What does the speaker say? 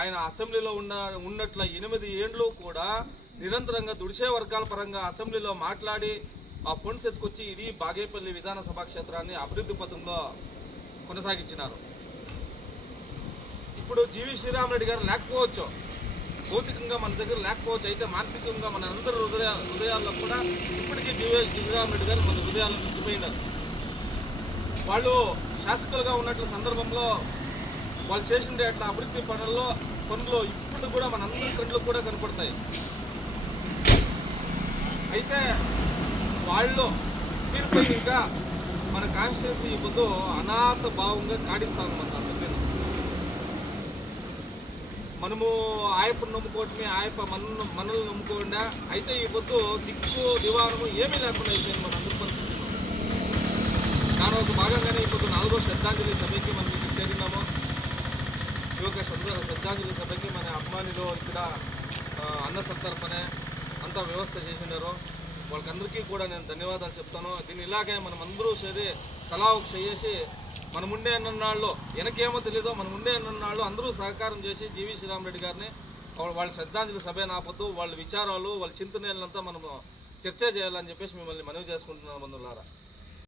ఆయన అసెంబ్లీలో ఉన్నట్ల 8 ఏండ్లు కూడా నిరంతరంగా దుడిసే వర్గాల పరంగా అసెంబ్లీలో మాట్లాడి ఆ ఫండ్స్ ఎత్తుకొచ్చి ఇది బాగేపల్లి విధానసభా క్షేత్రాన్ని అభివృద్ధి పథంలో కొనసాగించినారు. ఇప్పుడు జీవి శ్రీరామరెడ్డి గారు లేకపోవచ్చు, భౌతికంగా మన దగ్గర లేకపోవచ్చు, అయితే మానసికంగా మన అందరి హృదయాల్లో కూడా ఇప్పటికీ జీవి శ్రీరామరెడ్డి గారు మన హృదయాల్లో నిలిచిపోయినారు. వాళ్ళు శాసకులుగా ఉన్నట్ల సందర్భంలో వాళ్ళు చేసిన అట్లా అభివృద్ధి పనులు ఇప్పుడు కూడా మనందరి కళ్ళకు కూడా కనపడతాయి. అయితే వాళ్ళు తీరుపై ఇంకా మన కాన్స్టిట్యున్సీ పొద్దు అనాథ భావంగా కాడిస్తాను మన అందరినీ. మనము ఆయప్పను నమ్ముకోవటమే, ఆయప్ప మనల్ని నమ్ముకోకుండా అయితే ఈ పొద్దు దిక్కు దివానము ఏమీ లేకుండా అయిపోయింది మన అందరి పరిస్థితుల్లో. దాని ఒక భాగంగానే ఈ పొద్దు 4వ శ్రద్ధాంజలి సభకి మనం ఇక్కడ చేరినాము. ఈ యొక్క శ్రద్ధాంజలి సభకి మన అభిమానులు ఇక్కడ అన్న సంతర్పణ అంతా వ్యవస్థ చేసినారు. వాళ్ళకందరికీ కూడా నేను ధన్యవాదాలు చెప్తాను. దీన్ని ఇలాగే మనం అందరూ చేరి తలా ఒక చేసి మన ముందే అన్ననాళ్ళు వెనకేమో తెలీదో మన ముందే అన్ననాళ్ళు అందరూ సహకారం చేసి జీవి శ్రీరామరెడ్డి గారిని వాళ్ళ శ్రద్ధాంజలి సభ నాపొద్దు వాళ్ళ విచారాలు వాళ్ళ చింతనలంతా మనము చర్చ చేయాలని చెప్పేసి మిమ్మల్ని మనవి చేసుకుంటున్నాను బంధువులారా.